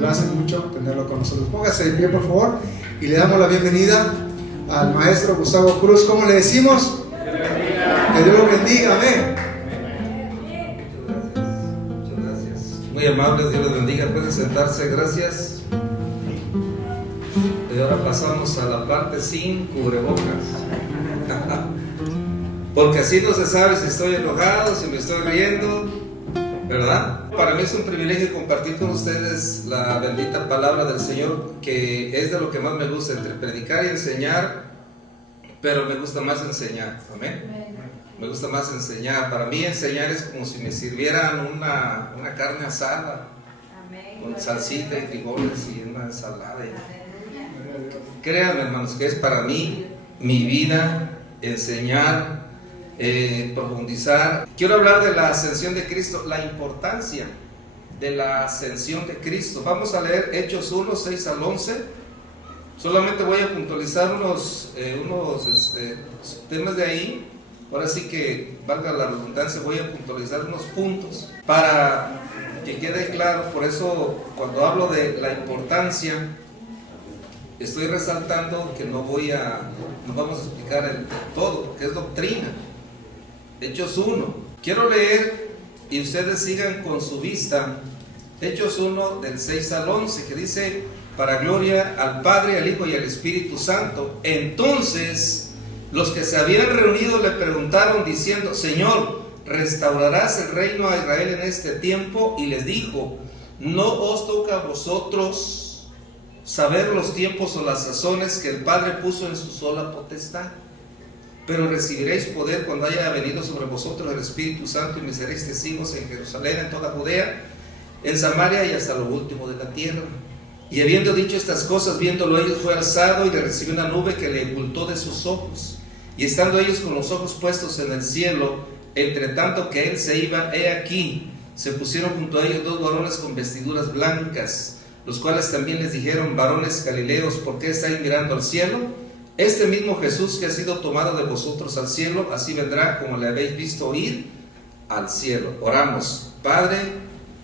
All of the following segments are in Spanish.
complace mucho tenerlo con nosotros. Póngase de pie, por favor, y le damos la bienvenida al maestro Gustavo Cruz. ¿Cómo le decimos? Que Dios lo bendiga, amén. Muchas gracias. Muy amables, Dios les bendiga. Pueden sentarse, gracias. Y ahora pasamos a la parte sin cubrebocas. Porque así no se sabe si estoy enojado, si me estoy riendo, ¿verdad? Para mí es un privilegio compartir con ustedes la bendita palabra del Señor, que es de lo que más me gusta, entre predicar y enseñar, pero me gusta más enseñar, ¿amén? Me gusta más enseñar. Para mí enseñar es como si me sirvieran una carne asada, con salsita y frijoles y una ensalada. Créanme, hermanos, que es para mí mi vida enseñar, profundizar. Quiero hablar de la ascensión de Cristo, la importancia de la ascensión de Cristo. Vamos a leer Hechos 1, 6 al 11. Solamente voy a puntualizar unos temas de ahí. Ahora sí que, valga la redundancia, voy a puntualizar unos puntos para que quede claro. Por eso, cuando hablo de la importancia, estoy resaltando que no vamos a explicar el todo, porque es doctrina. Hechos 1. Quiero leer y ustedes sigan con su vista. Hechos 1 del 6 al 11, que dice: para gloria al Padre, al Hijo y al Espíritu Santo. Entonces los que se habían reunido le preguntaron diciendo: Señor, ¿restaurarás el reino a Israel en este tiempo? Y les dijo: no os toca a vosotros saber los tiempos o las sazones que el Padre puso en su sola potestad, pero recibiréis poder cuando haya venido sobre vosotros el Espíritu Santo, y me seréis testigos en Jerusalén, en toda Judea, en Samaria y hasta lo último de la tierra. Y habiendo dicho estas cosas, viéndolo ellos, fue alzado y le recibió una nube que le ocultó de sus ojos. Y estando ellos con los ojos puestos en el cielo, entre tanto que él se iba, he aquí, se pusieron junto a ellos dos varones con vestiduras blancas, los cuales también les dijeron: varones galileos, ¿por qué estáis mirando al cielo? Este mismo Jesús que ha sido tomado de vosotros al cielo, así vendrá como le habéis visto ir al cielo. Oramos. Padre,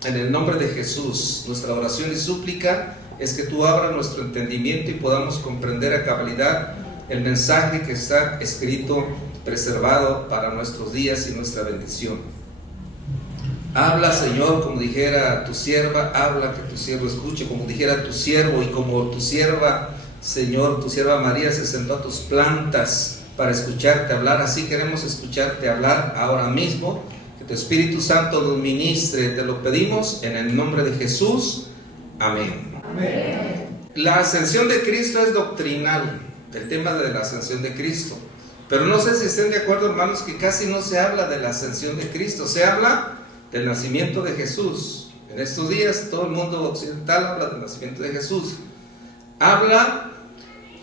en el nombre de Jesús, nuestra oración y súplica es que tú abras nuestro entendimiento y podamos comprender a cabalidad el mensaje que está escrito, preservado para nuestros días y nuestra bendición. Habla, Señor, como dijera tu sierva, habla que tu siervo escuche, como dijera tu siervo, y como tu sierva, Señor, tu sierva María se sentó a tus plantas para escucharte hablar, así queremos escucharte hablar ahora mismo. Que tu Espíritu Santo nos ministre, te lo pedimos en el nombre de Jesús. Amén. Amén. La ascensión de Cristo es doctrinal, el tema de la ascensión de Cristo. Pero no sé si estén de acuerdo, hermanos, que casi no se habla de la ascensión de Cristo. Se habla del nacimiento de Jesús. En estos días todo el mundo occidental habla del nacimiento de Jesús. Habla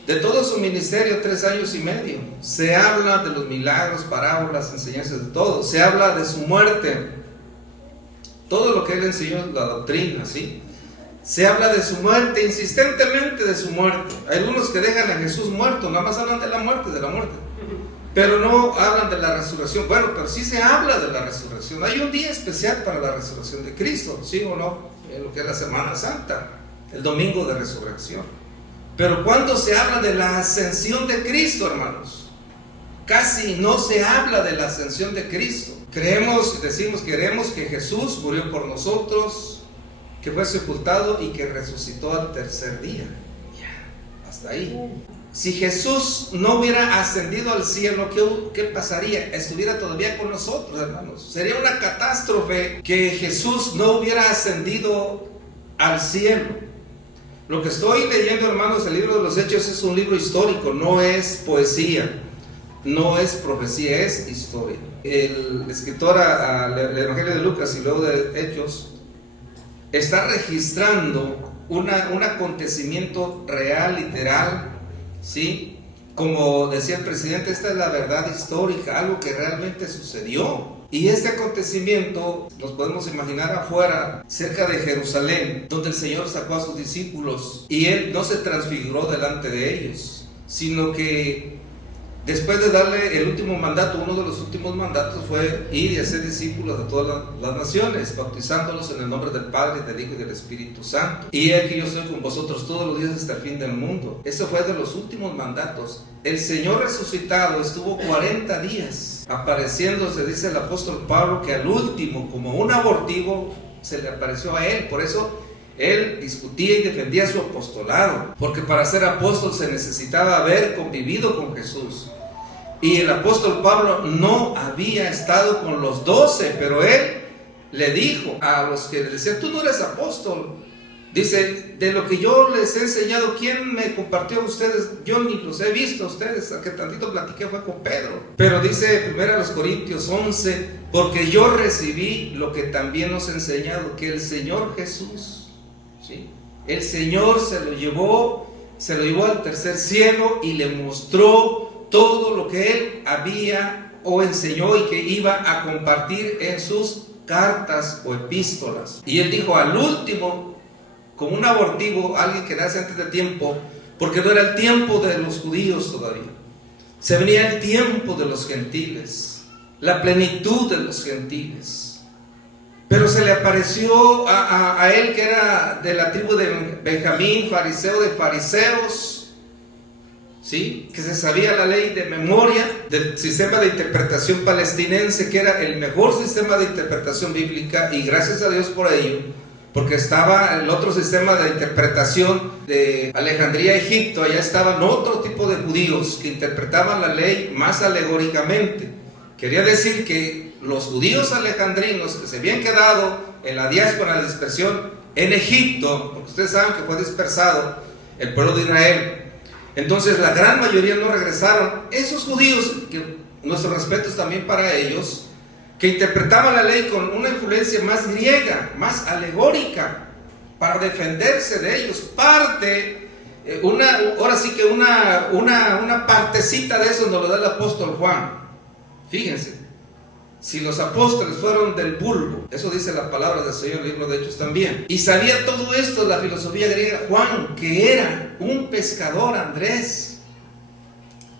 de todo su ministerio, 3 años y medio. Se habla de los milagros, parábolas, enseñanzas, de todo. Se habla de su muerte, todo lo que él enseñó, la doctrina, ¿sí? Se habla de su muerte, insistentemente de su muerte. Hay algunos que dejan a Jesús muerto, nada más hablan de la muerte, pero no hablan de la resurrección. Bueno, pero sí se habla de la resurrección. Hay un día especial para la resurrección de Cristo, ¿sí o no? En lo que es la Semana Santa, el domingo de resurrección. Pero cuando se habla de la ascensión de Cristo, hermanos, casi no se habla de la ascensión de Cristo. Creemos que Jesús murió por nosotros, que fue sepultado y que resucitó al tercer día. Ya, hasta ahí. Si Jesús no hubiera ascendido al cielo, ¿qué pasaría? Estuviera todavía con nosotros, hermanos. Sería una catástrofe que Jesús no hubiera ascendido al cielo. Lo que estoy leyendo, hermanos, el libro de los Hechos es un libro histórico, no es poesía, no es profecía, es historia. El escritor al Evangelio de Lucas y luego de Hechos está registrando un acontecimiento real, literal, ¿sí? Como decía el presidente, esta es la verdad histórica, algo que realmente sucedió. Y este acontecimiento nos podemos imaginar afuera, cerca de Jerusalén, donde el Señor sacó a sus discípulos y Él no se transfiguró delante de ellos, sino que después de darle el último mandato, uno de los últimos mandatos fue ir y hacer discípulos de todas las naciones, bautizándolos en el nombre del Padre, del Hijo y del Espíritu Santo. Y aquí yo estoy con vosotros todos los días hasta el fin del mundo. Ese fue de los últimos mandatos. El Señor resucitado estuvo 40 días apareciéndose, dice el apóstol Pablo, que al último, como un abortivo, se le apareció a él. Por eso él discutía y defendía su apostolado, porque para ser apóstol se necesitaba haber convivido con Jesús. Y el apóstol Pablo no había estado con los 12, pero él le dijo a los que le decían: tú no eres apóstol. Dice: de lo que yo les he enseñado, ¿quién me compartió a ustedes? Yo ni los he visto a ustedes. Al que tantito platiqué fue con Pedro. Pero dice 1 Corintios 11: porque yo recibí lo que también os he enseñado, que el Señor Jesús, ¿sí?, el Señor se lo llevó al tercer cielo y le mostró todo lo que él había o enseñó y que iba a compartir en sus cartas o epístolas. Y él dijo al último, como un abortivo, alguien que nace antes de tiempo, porque no era el tiempo de los judíos todavía, se venía el tiempo de los gentiles, la plenitud de los gentiles. Pero se le apareció a él, que era de la tribu de Benjamín, fariseo de fariseos, ¿sí?, que se sabía la ley de memoria, del sistema de interpretación palestinense, que era el mejor sistema de interpretación bíblica, y gracias a Dios por ello, porque estaba el otro sistema de interpretación de Alejandría, Egipto. Allá estaban otro tipo de judíos que interpretaban la ley más alegóricamente. Quería decir que los judíos alejandrinos que se habían quedado en la diáspora, en la dispersión en Egipto, porque ustedes saben que fue dispersado el pueblo de Israel, entonces la gran mayoría no regresaron. Esos judíos, que nuestros respetos también para ellos, que interpretaban la ley con una influencia más griega, más alegórica, para defenderse de ellos. Ahora sí que una partecita de eso nos lo da el apóstol Juan. Fíjense, si los apóstoles fueron del vulgo, eso dice la palabra del Señor en el libro de Hechos también, y sabía todo esto de la filosofía griega, Juan, que era un pescador, Andrés.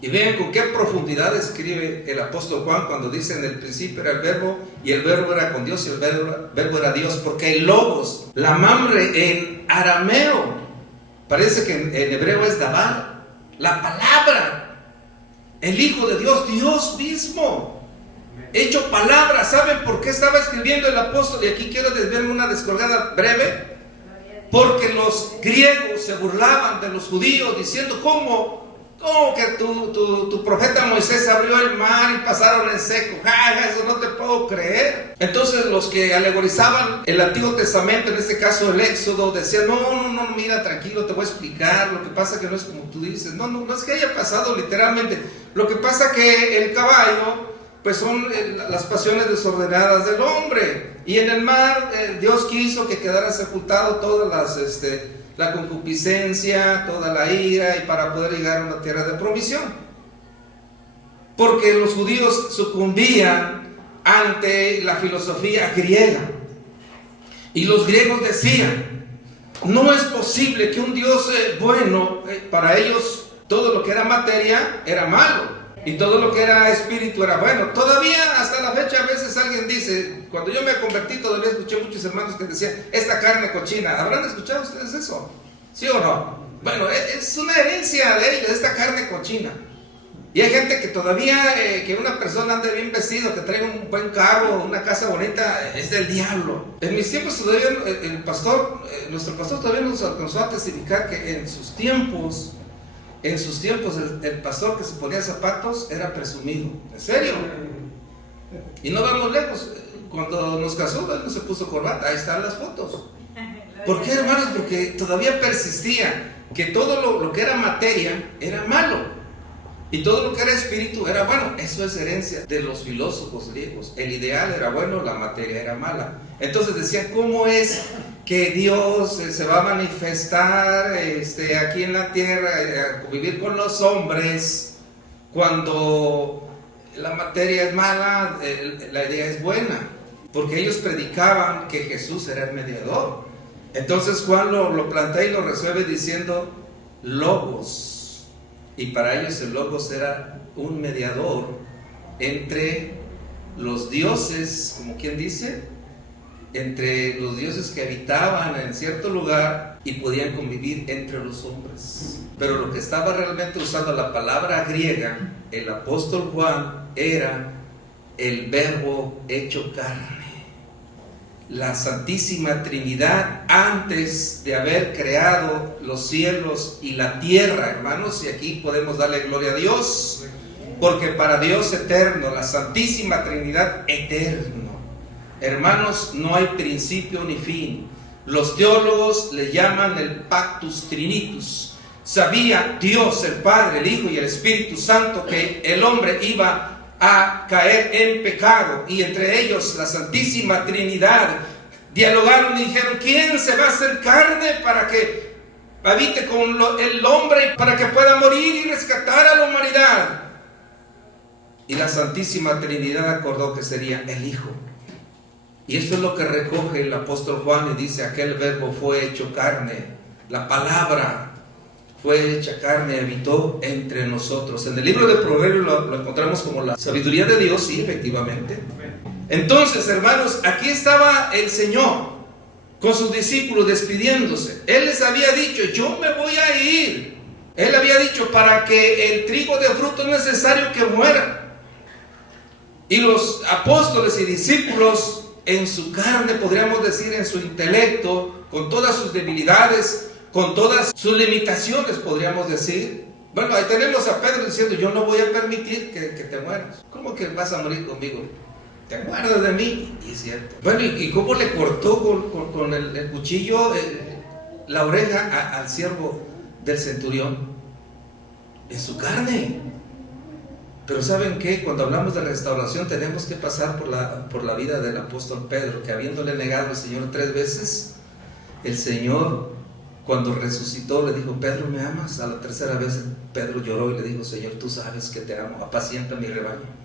Y vean con qué profundidad escribe el apóstol Juan cuando dice: en el principio era el verbo, y el verbo era con Dios, y el verbo era Dios. Porque el logos, la mamre en arameo, parece que en hebreo es dabar, la palabra, el Hijo de Dios, Dios mismo, hecho palabra. ¿Saben por qué estaba escribiendo el apóstol? Y aquí quiero desviarme una descolgada breve. Porque los griegos se burlaban de los judíos diciendo: ¿cómo que tu profeta Moisés abrió el mar y pasaron en seco? Eso no te puedo creer. Entonces los que alegorizaban el Antiguo Testamento, en este caso el Éxodo, decían: no, mira, tranquilo, te voy a explicar. Lo que pasa que no es como tú dices. No es que haya pasado literalmente. Lo que pasa que el caballo, pues son las pasiones desordenadas del hombre. Y en el mar Dios quiso que quedara sepultado todas la concupiscencia, toda la ira, y para poder llegar a una tierra de provisión. Porque los judíos sucumbían ante la filosofía griega. Y los griegos decían: no es posible que un Dios bueno, para ellos todo lo que era materia era malo, y todo lo que era espíritu era bueno. Todavía hasta la fecha a veces alguien dice, cuando yo me convertí todavía escuché muchos hermanos que decían: esta carne cochina. ¿Habrán escuchado ustedes eso? ¿Sí o no? Bueno, es una herencia de ellos, esta carne cochina. Y hay gente que todavía, que una persona ande bien vestido, que traiga un buen carro, una casa bonita, es del diablo. En mis tiempos todavía nuestro pastor todavía nos alcanzó a testificar que en sus tiempos el pastor que se ponía zapatos era presumido. ¿En serio? Y no vamos lejos. Cuando nos casó, él no se puso corbata. Ahí están las fotos. ¿Por qué, hermanos? Porque todavía persistía que todo lo que era materia era malo, y todo lo que era espíritu era bueno. Eso es herencia de los filósofos griegos. El ideal era bueno, la materia era mala. Entonces decían: ¿cómo es que Dios se va a manifestar aquí en la tierra, a convivir con los hombres, cuando la materia es mala, la idea es buena? Porque ellos predicaban que Jesús era el mediador. Entonces Juan lo plantea y lo resuelve diciendo: logos. Y para ellos el logos era un mediador entre los dioses, como quien dice, entre los dioses que habitaban en cierto lugar y podían convivir entre los hombres. Pero lo que estaba realmente usando la palabra griega, el apóstol Juan, era el verbo hecho carne. La Santísima Trinidad, antes de haber creado los cielos y la tierra, hermanos, y aquí podemos darle gloria a Dios, porque para Dios eterno, la Santísima Trinidad eterno, hermanos, no hay principio ni fin. Los teólogos le llaman el Pactus Trinitus. Sabía Dios, el Padre, el Hijo y el Espíritu Santo, que el hombre iba a caer en pecado, y entre ellos la Santísima Trinidad dialogaron y dijeron: ¿quién se va a hacer carne para que habite con el hombre y para que pueda morir y rescatar a la humanidad? Y la Santísima Trinidad acordó que sería el Hijo. Y eso es lo que recoge el apóstol Juan y dice: aquel verbo fue hecho carne, la palabra fue hecha carne, habitó entre nosotros. En el libro de Proverbios lo encontramos como la sabiduría de Dios, sí, efectivamente. Entonces, hermanos, aquí estaba el Señor con sus discípulos despidiéndose. Él les había dicho: yo me voy a ir. Él había dicho: para que el trigo dé fruto es necesario que muera. Y los apóstoles y discípulos, en su carne, podríamos decir, en su intelecto, con todas sus debilidades, con todas sus limitaciones, podríamos decir. Bueno, ahí tenemos a Pedro diciendo: yo no voy a permitir que te mueras. ¿Cómo que vas a morir conmigo? ¿Te acuerdas de mí? Y es cierto. Bueno, ¿y cómo le cortó con el cuchillo la oreja al siervo del centurión? En su carne. Pero ¿saben qué? Cuando hablamos de restauración tenemos que pasar por la vida del apóstol Pedro, que habiéndole negado al Señor 3 veces, el Señor, cuando resucitó, le dijo: Pedro, ¿me amas? A la 3ª vez Pedro lloró y le dijo: Señor, tú sabes que te amo, apacienta mi rebaño.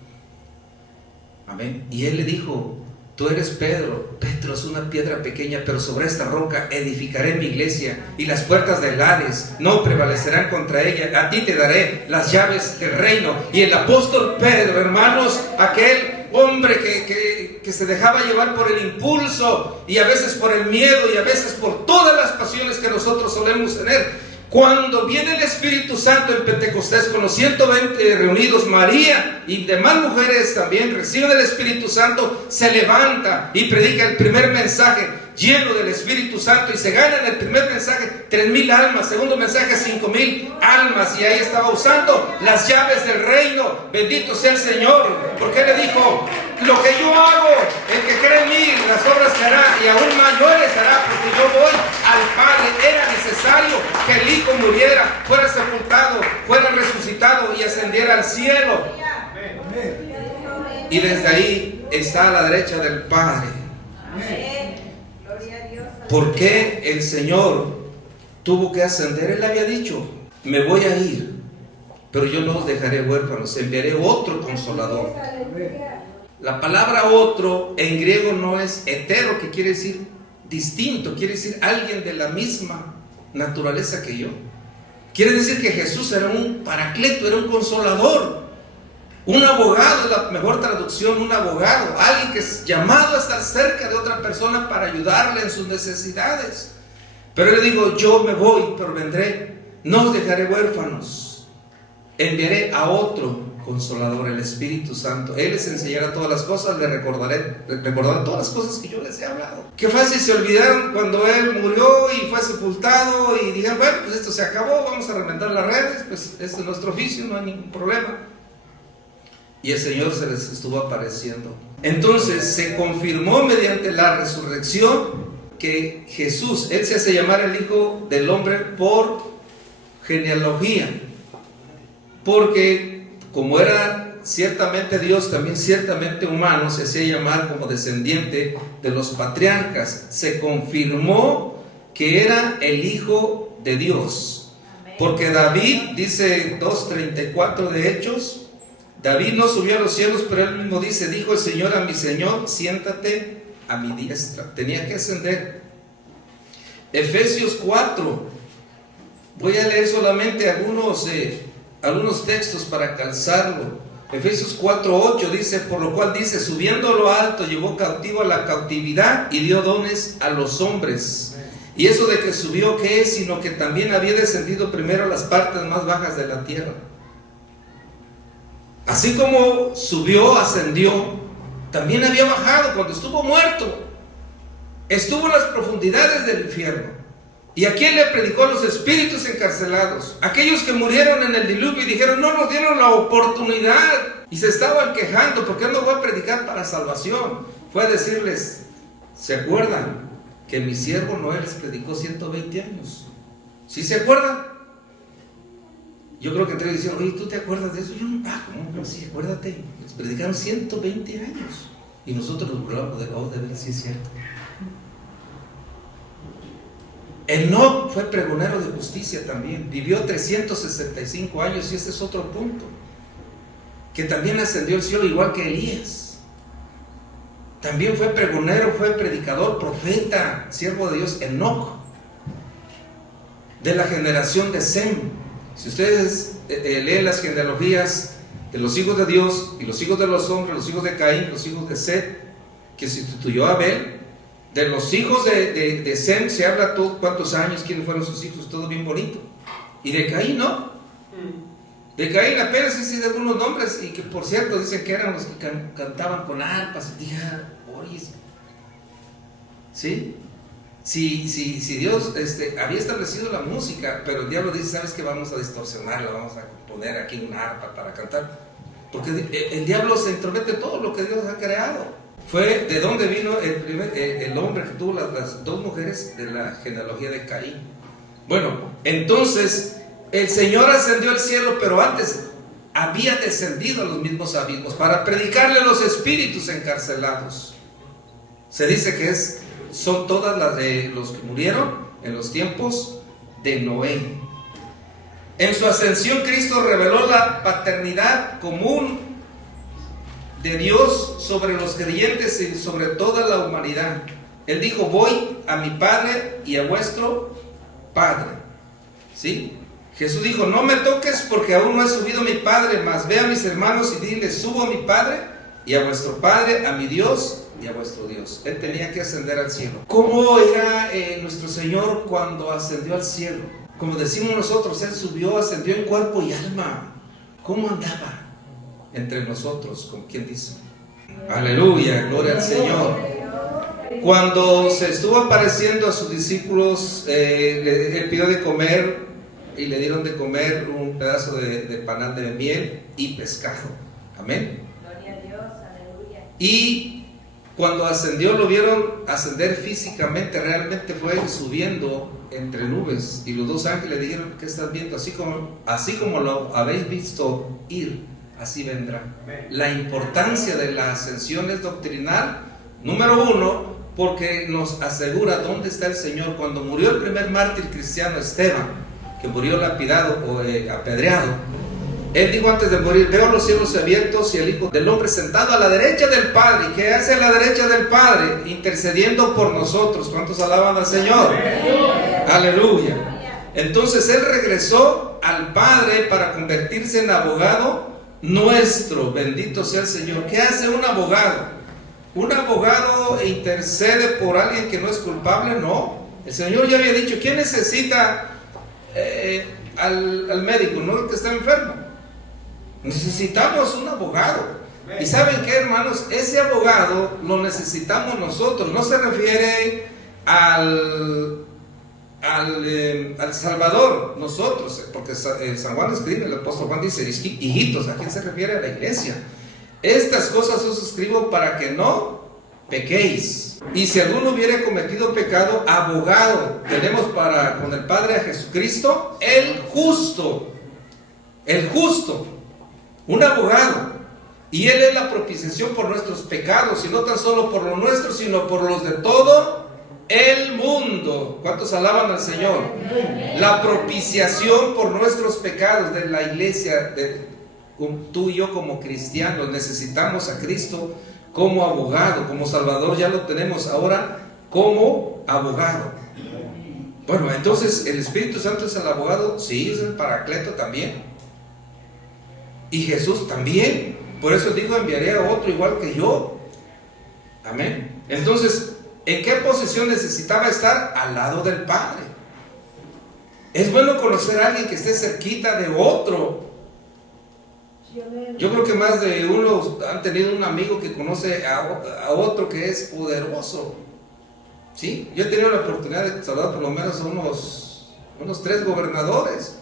Amén. Y él le dijo: tú eres Pedro. Pedro es una piedra pequeña, pero sobre esta roca edificaré mi iglesia, y las puertas del Hades no prevalecerán contra ella. A ti te daré las llaves del reino. Y el apóstol Pedro, hermanos, aquel hombre que se dejaba llevar por el impulso, y a veces por el miedo, y a veces por todas las pasiones que nosotros solemos tener, cuando viene el Espíritu Santo en Pentecostés con los 120 reunidos, María y demás mujeres también reciben el Espíritu Santo, se levanta y predica el primer mensaje lleno del Espíritu Santo, y se ganan el primer mensaje 3,000 almas, segundo mensaje 5,000 almas, y ahí estaba usando las llaves del reino. Bendito sea el Señor, porque Él le dijo: lo que yo hago, el que cree en mí, las obras que hará, y aún mayores hará, porque yo voy al Padre. Era necesario que el Hijo muriera, fuera sepultado, fuera resucitado y ascendiera al cielo. Y desde ahí está a la derecha del Padre. ¿Por qué el Señor tuvo que ascender? Él había dicho: me voy a ir, pero yo no os dejaré huérfanos, enviaré otro consolador. La palabra otro en griego no es hetero, que quiere decir distinto, quiere decir alguien de la misma naturaleza que yo. Quiere decir que Jesús era un paracleto, era un consolador, un abogado, es la mejor traducción, un abogado, alguien que es llamado a estar cerca de otra persona para ayudarle en sus necesidades. Pero le digo: yo me voy, pero vendré, no os dejaré huérfanos, enviaré a otro consolador, el Espíritu Santo. Él les enseñará todas las cosas, les recordaré todas las cosas que yo les he hablado. Qué fácil se olvidaron cuando Él murió y fue sepultado, y dijeron: bueno, pues esto se acabó, vamos a remendar las redes, pues este es nuestro oficio, no hay ningún problema. Y el Señor se les estuvo apareciendo. Entonces se confirmó mediante la resurrección que Jesús, Él se hace llamar el Hijo del Hombre por genealogía, porque como era ciertamente Dios, también ciertamente humano, se hacía llamar como descendiente de los patriarcas. Se confirmó que era el Hijo de Dios. Porque David, dice 2:34 de Hechos, David no subió a los cielos, pero él mismo dice: dijo el Señor a mi Señor, siéntate a mi diestra. Tenía que ascender. Efesios 4. Voy a leer solamente algunos algunos textos para calzarlo. Efesios 4:8 dice, por lo cual dice, subiendo a lo alto, llevó cautivo a la cautividad y dio dones a los hombres. Y eso de que subió, ¿qué es? Sino que también había descendido primero a las partes más bajas de la tierra. Así como subió, ascendió, también había bajado cuando estuvo muerto. Estuvo en las profundidades del infierno. ¿Y a quién le predicó? A los espíritus encarcelados? Aquellos que murieron en el diluvio y dijeron, no nos dieron la oportunidad. Y se estaban quejando, ¿por qué no voy a predicar para salvación? Fue a decirles, ¿se acuerdan que mi siervo Noé les predicó 120 años? ¿Sí se acuerdan? Yo creo que entre ellos decían, oye, ¿tú te acuerdas de eso? Yo no, ¿cómo no? Sí, acuérdate, les predicaron 120 años. Y nosotros nos burlamos de ver si es cierto. Enoc fue pregonero de justicia también, vivió 365 años y este es otro punto, que también ascendió al cielo igual que Elías. También fue pregonero, fue predicador, profeta, siervo de Dios. Enoc, de la generación de Sem. Si ustedes leen las genealogías de los hijos de Dios y los hijos de los hombres, los hijos de Caín, los hijos de Set, que sustituyó a Abel. De los hijos de Sem se habla todo, cuántos años, quiénes fueron sus hijos, todo bien bonito. Y de Caín no. De Caín apenas dicen algunos nombres, y que por cierto dicen que eran los que cantaban con arpas. Y dije, oye, ¿sí? Si Dios había establecido la música, pero el diablo dice, ¿sabes qué? Vamos a distorsionarla, vamos a poner aquí una arpa para cantar. Porque el diablo se entromete en todo lo que Dios ha creado. Fue de donde vino el hombre que tuvo las dos mujeres de la genealogía de Caín. Bueno, entonces el Señor ascendió al cielo, pero antes había descendido a los mismos abismos para predicarle a los espíritus encarcelados. Se dice que son todas las de los que murieron en los tiempos de Noé. En su ascensión Cristo reveló la paternidad común de Dios sobre los creyentes y sobre toda la humanidad. Él dijo, voy a mi Padre y a vuestro Padre. ¿Sí? Jesús dijo, no me toques porque aún no he subido a mi Padre, mas ve a mis hermanos y dile, subo a mi Padre y a vuestro Padre, a mi Dios y a vuestro Dios. Él tenía que ascender al cielo. ¿Cómo era nuestro Señor cuando ascendió al cielo? Como decimos nosotros, Él subió, ascendió en cuerpo y alma. ¿Cómo andaba entre nosotros? ¿Con quién dice? Aleluya, gloria al Señor. Cuando se estuvo apareciendo a sus discípulos, Él pidió de comer y le dieron de comer un pedazo de panal de miel y pescado. Amén. Gloria a Dios, aleluya. Y cuando ascendió, lo vieron ascender físicamente, realmente fue subiendo entre nubes, y los dos ángeles dijeron, ¿qué estás viendo? Así como lo habéis visto ir, así vendrá. La importancia de la ascensión es doctrinal, número uno, porque nos asegura dónde está el Señor. Cuando murió el primer mártir cristiano, Esteban, que murió lapidado o apedreado, él dijo antes de morir, veo los cielos abiertos y el Hijo del Hombre sentado a la derecha del Padre. ¿Y qué hace a la derecha del Padre? Intercediendo por nosotros. ¿Cuántos alaban al Señor? Aleluya. Entonces Él regresó al Padre para convertirse en abogado nuestro. Bendito sea el Señor. ¿Qué hace un abogado? ¿Un abogado intercede por alguien que no es culpable? No. El Señor ya había dicho, ¿quién necesita al médico? No el que está enfermo. Necesitamos un abogado. ¿Y saben qué, hermanos? Ese abogado lo necesitamos nosotros. No se refiere al Salvador, nosotros, porque San Juan escribe, el apóstol Juan dice, hijitos, ¿a quién se refiere? A la iglesia. Estas cosas os escribo para que no pequéis. Y si alguno hubiera cometido pecado, abogado tenemos con el Padre a Jesucristo, el justo, un abogado. Y Él es la propiciación por nuestros pecados, y no tan solo por los nuestros, sino por los de todo el mundo. ¿Cuántos alaban al Señor? La propiciación por nuestros pecados de la iglesia, tú y yo como cristianos necesitamos a Cristo como abogado, como Salvador, ya lo tenemos ahora como abogado. Bueno, entonces el Espíritu Santo es el abogado, sí, es el Paracleto también. Y Jesús también. Por eso dijo, enviaré a otro igual que yo. Amén. Entonces, ¿en qué posición necesitaba estar? Al lado del Padre. Es bueno conocer a alguien que esté cerquita de otro. Yo creo que más de uno han tenido un amigo que conoce a otro que es poderoso. ¿Sí? Yo he tenido la oportunidad de saludar por lo menos a unos 3 gobernadores.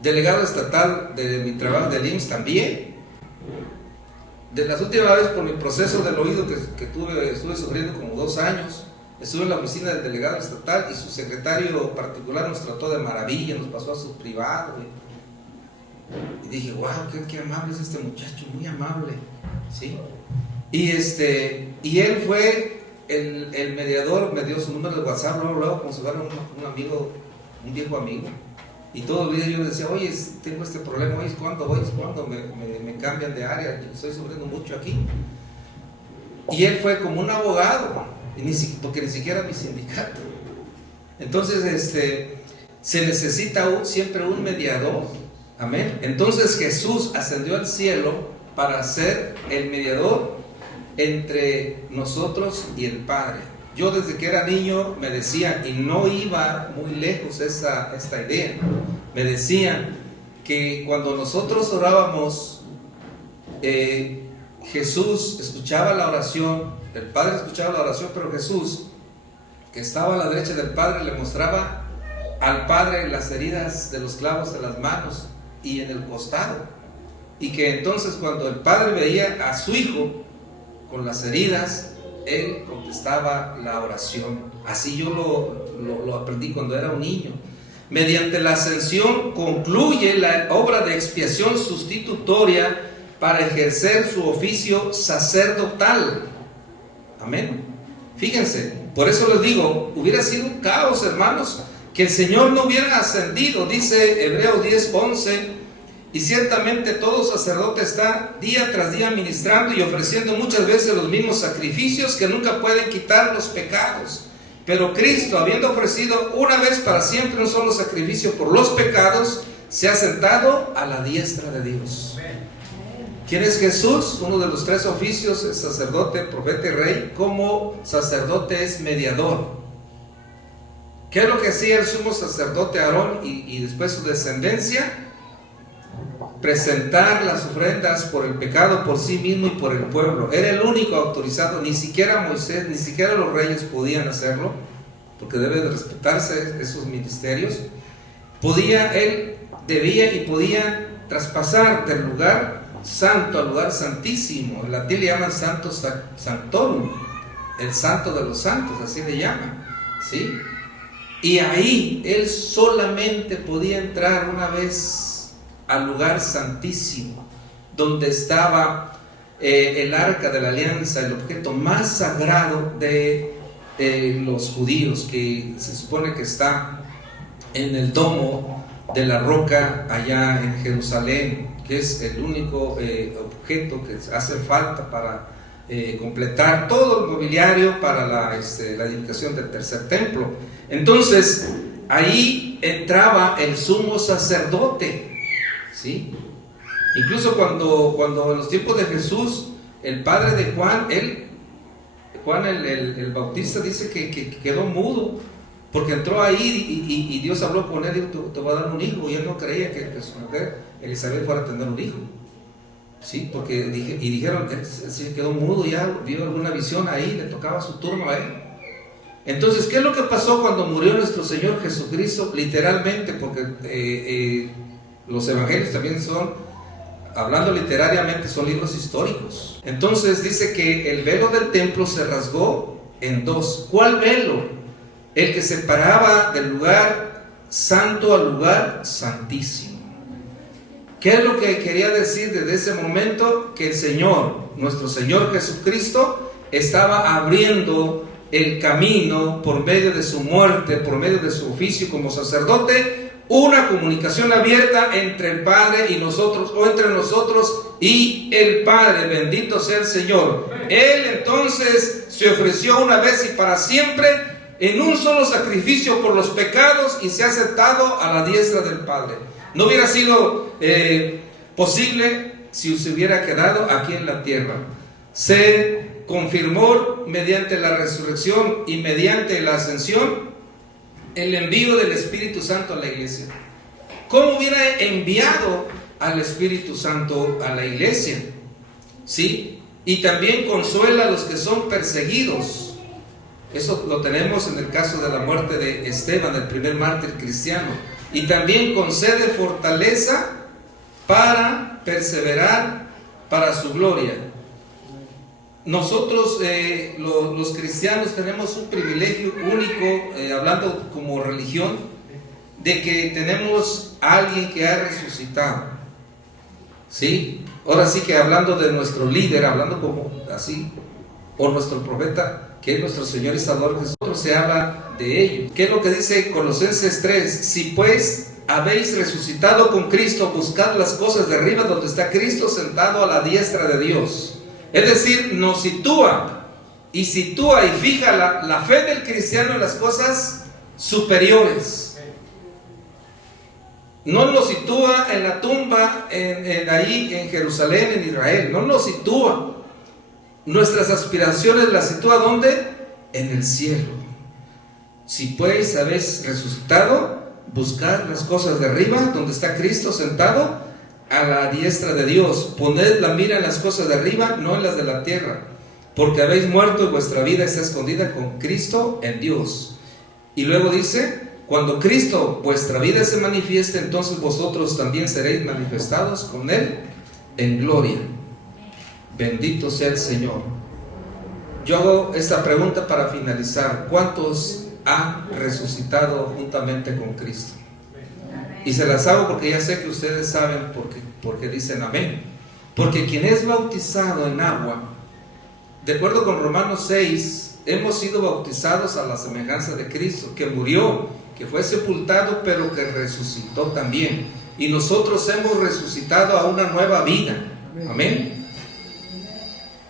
Delegado estatal de mi trabajo del IMSS también. De las últimas veces, por mi proceso del oído que estuve sufriendo como 2 años, estuve en la oficina del delegado estatal y su secretario particular nos trató de maravilla, nos pasó a su privado. Y dije, wow, qué amable es este muchacho, muy amable. ¿Sí? Y él fue el mediador, me dio su número de WhatsApp, luego como si fuera un amigo, un viejo amigo. Y todos los días yo le decía, oye, tengo este problema, oye, ¿cuándo me cambian de área? Yo estoy sufriendo mucho aquí. Y él fue como un abogado, porque ni siquiera mi sindicato. Entonces, se necesita siempre un mediador. Amén. Entonces Jesús ascendió al cielo para ser el mediador entre nosotros y el Padre. Yo desde que era niño me decían, y no iba muy lejos esta idea, me decían que cuando nosotros orábamos, Jesús escuchaba la oración, el Padre escuchaba la oración, pero Jesús, que estaba a la derecha del Padre, le mostraba al Padre las heridas de los clavos en las manos y en el costado, y que entonces cuando el Padre veía a su Hijo con las heridas, Él contestaba la oración. Así yo lo aprendí cuando era un niño. Mediante la ascensión concluye la obra de expiación sustitutoria para ejercer su oficio sacerdotal. Amén. Fíjense, por eso les digo, hubiera sido un caos, hermanos, que el Señor no hubiera ascendido. Dice Hebreos 10:11, y ciertamente todo sacerdote está día tras día ministrando y ofreciendo muchas veces los mismos sacrificios que nunca pueden quitar los pecados. Pero Cristo, habiendo ofrecido una vez para siempre un solo sacrificio por los pecados, se ha sentado a la diestra de Dios. ¿Quién es Jesús? Uno de los 3 oficios, es sacerdote, profeta y rey. Como sacerdote es mediador. ¿Qué es lo que hacía el sumo sacerdote Aarón y después su descendencia? Presentar las ofrendas por el pecado, por sí mismo y por el pueblo. Era el único autorizado. Ni siquiera Moisés, ni siquiera los reyes podían hacerlo, porque debe de respetarse esos ministerios. Él debía y podía traspasar del lugar santo al lugar santísimo. En latín le llaman santo sanctorum, el santo de los santos, así le llaman, ¿sí? Y ahí él solamente podía entrar una vez al lugar santísimo, donde estaba el arca de la alianza, el objeto más sagrado de los judíos, que se supone que está en el domo de la roca allá en Jerusalén, que es el único objeto que hace falta para completar todo el mobiliario para la edificación del tercer templo. Entonces ahí entraba el sumo sacerdote, ¿sí? Incluso cuando en los tiempos de Jesús, el padre de Juan, Juan el Bautista, dice que quedó mudo, porque entró ahí y Dios habló con él y dijo, te voy a dar un hijo, y él no creía que su mujer Elizabeth fuera a tener un hijo, ¿sí? Porque dijeron, se quedó mudo, ya vio alguna visión ahí, le tocaba su turno a él. Entonces, ¿qué es lo que pasó cuando murió nuestro Señor Jesucristo? Literalmente, porque los evangelios también son, hablando literariamente, son libros históricos. Entonces dice que el velo del templo se rasgó en 2. ¿Cuál velo? El que separaba del lugar santo al lugar santísimo. ¿Qué es lo que quería decir desde ese momento? Que el Señor, nuestro Señor Jesucristo, estaba abriendo el camino por medio de su muerte, por medio de su oficio como sacerdote, una comunicación abierta entre el Padre y nosotros, o entre nosotros y el Padre. Bendito sea el Señor. Él entonces se ofreció una vez y para siempre en un solo sacrificio por los pecados y se ha sentado a la diestra del Padre. No hubiera sido posible si se hubiera quedado aquí en la tierra. Se confirmó mediante la resurrección y mediante la ascensión el envío del Espíritu Santo a la iglesia. ¿Cómo hubiera enviado al Espíritu Santo a la iglesia? ¿Sí? Y también consuela a los que son perseguidos. Eso lo tenemos en el caso de la muerte de Esteban, el primer mártir cristiano. Y también concede fortaleza para perseverar para su gloria. Nosotros los cristianos tenemos un privilegio único, hablando como religión, de que tenemos a alguien que ha resucitado. ¿Sí? Ahora sí que hablando de nuestro líder, hablando como así, o nuestro profeta, que es nuestro Señor y Salvador Jesús, se habla de ello. ¿Qué es lo que dice Colosenses 3? Si pues habéis resucitado con Cristo, buscad las cosas de arriba donde está Cristo sentado a la diestra de Dios. Es decir, nos sitúa y fija la fe del cristiano en las cosas superiores. No nos sitúa en la tumba ahí en Jerusalén, en Israel. No nos sitúa. Nuestras aspiraciones las sitúa ¿dónde? En el cielo. Si pues habéis resucitado, buscad las cosas de arriba, donde está Cristo sentado a la diestra de Dios. Poned la mira en las cosas de arriba, no en las de la tierra, porque habéis muerto y vuestra vida está escondida con Cristo en Dios. Y luego dice: cuando Cristo vuestra vida se manifieste, entonces vosotros también seréis manifestados con Él en gloria. Bendito sea el Señor. Yo hago esta pregunta para finalizar: ¿cuántos han resucitado juntamente con Cristo? Y se las hago porque ya sé que ustedes saben porque dicen amén. Porque quien es bautizado en agua, de acuerdo con Romanos 6, hemos sido bautizados a la semejanza de Cristo, que murió, que fue sepultado, pero que resucitó también. Y nosotros hemos resucitado a una nueva vida. Amén.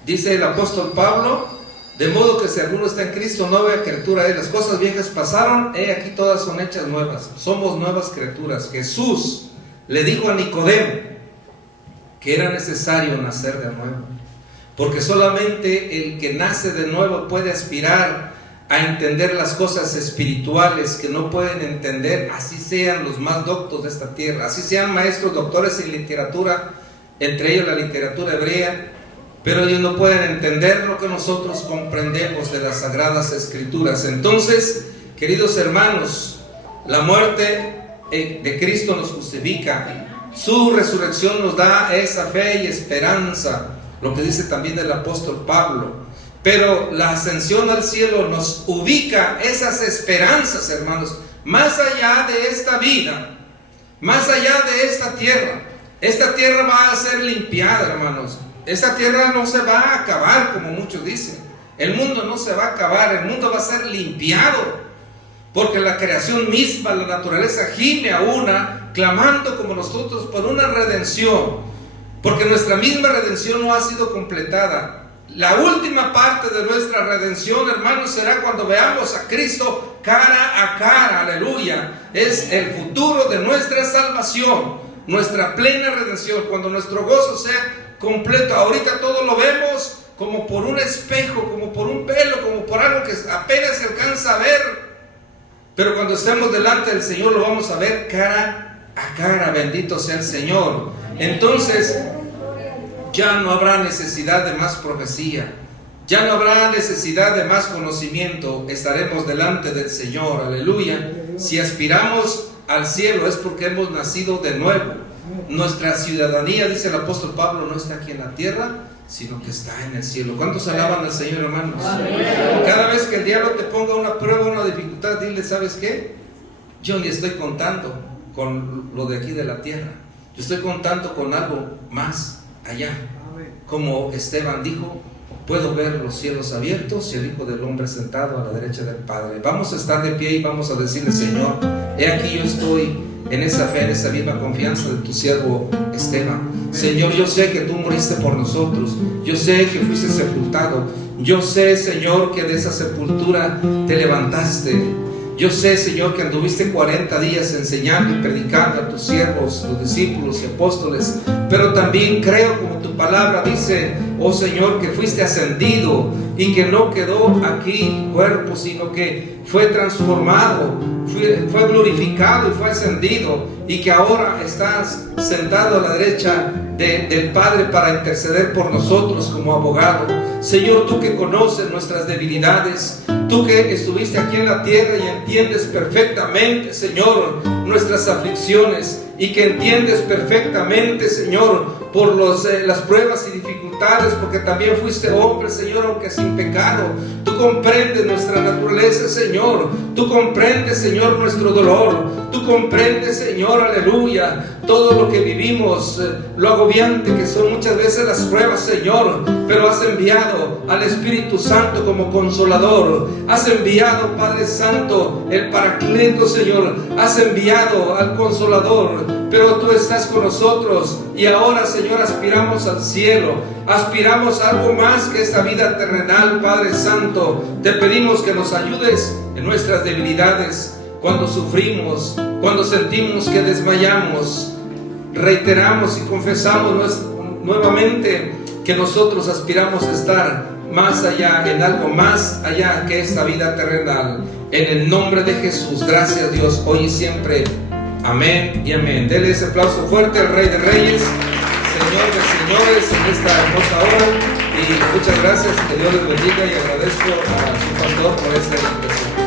Dice el apóstol Pablo: de modo que si alguno está en Cristo, nueva criatura es. Las cosas viejas pasaron, aquí todas son hechas nuevas. Somos nuevas criaturas. Jesús le dijo a Nicodemo que era necesario nacer de nuevo, porque solamente el que nace de nuevo puede aspirar a entender las cosas espirituales que no pueden entender, así sean los más doctos de esta tierra, así sean maestros, doctores en literatura, entre ellos la literatura hebrea, pero ellos no pueden entender lo que nosotros comprendemos de las Sagradas Escrituras. Entonces, queridos hermanos, la muerte de Cristo nos justifica, su resurrección nos da esa fe y esperanza, lo que dice también el apóstol Pablo. Pero la ascensión al cielo nos ubica esas esperanzas, hermanos, más allá de esta vida, más allá de esta tierra. Esta tierra va a ser limpiada, hermanos. Esta tierra no se va a acabar, como muchos dicen. El mundo no se va a acabar, el mundo va a ser limpiado, porque la creación misma, la naturaleza, gime a una, clamando como nosotros por una redención, porque nuestra misma redención no ha sido completada. La última parte de nuestra redención, hermanos, será cuando veamos a Cristo cara a cara. Aleluya. Es el futuro de nuestra salvación, nuestra plena redención, cuando nuestro gozo sea completo. Ahorita todo lo vemos como por un espejo, como por un velo, como por algo que apenas se alcanza a ver, pero cuando estemos delante del Señor lo vamos a ver cara a cara. Bendito sea el Señor. Entonces ya no habrá necesidad de más profecía, ya no habrá necesidad de más conocimiento. Estaremos delante del Señor. Aleluya. Si aspiramos al cielo es porque hemos nacido de nuevo. Nuestra ciudadanía, dice el apóstol Pablo, no está aquí en la tierra, sino que está en el cielo. ¿Cuántos alaban al Señor, hermanos? Cada vez que el diablo te ponga una prueba, una dificultad, dile: ¿sabes qué? Yo ni estoy contando con lo de aquí de la tierra, yo estoy contando con algo más allá. Como Esteban dijo: puedo ver los cielos abiertos y el Hijo del Hombre sentado a la derecha del Padre. Vamos a estar de pie y vamos a decirle: Señor, he aquí yo estoy en esa fe, en esa misma confianza de tu siervo Esteban. Señor, yo sé que tú moriste por nosotros, yo sé que fuiste sepultado, yo sé, Señor, que de esa sepultura te levantaste. Yo sé, Señor, que anduviste 40 días enseñando y predicando a tus siervos, tus discípulos y apóstoles, pero también creo, como tu palabra dice, oh Señor, que fuiste ascendido y que no quedó aquí tu cuerpo, sino que fue transformado, fue glorificado y fue ascendido, y que ahora estás sentado a la derecha del Padre para interceder por nosotros como abogado. Señor, tú que conoces nuestras debilidades, tú que estuviste aquí en la tierra y entiendes perfectamente, Señor, nuestras aflicciones, y que entiendes perfectamente, Señor, por las pruebas y dificultades, porque también fuiste hombre, Señor, aunque sin pecado. Tú comprendes nuestra naturaleza, Señor. Tú comprendes, Señor, nuestro dolor. Tú comprendes, Señor, aleluya, todo lo que vivimos, lo agobiante que son muchas veces las pruebas, Señor. Pero has enviado al Espíritu Santo como consolador. Has enviado, Padre Santo, el Paracleto, Señor. Has enviado al Consolador, pero tú estás con nosotros. Y ahora, Señor, aspiramos al cielo, aspiramos a algo más que esta vida terrenal, Padre Santo. Te pedimos que nos ayudes en nuestras debilidades, cuando sufrimos, cuando sentimos que desmayamos. Reiteramos y confesamos nuevamente que nosotros aspiramos a estar más allá, en algo más allá que esta vida terrenal. En el nombre de Jesús, gracias Dios, hoy y siempre. Amén y amén. Denle ese aplauso fuerte al Rey de Reyes, Señor de Señores, en esta hermosa hora. Y muchas gracias, que Dios les bendiga, y agradezco a su pastor por esta invitación.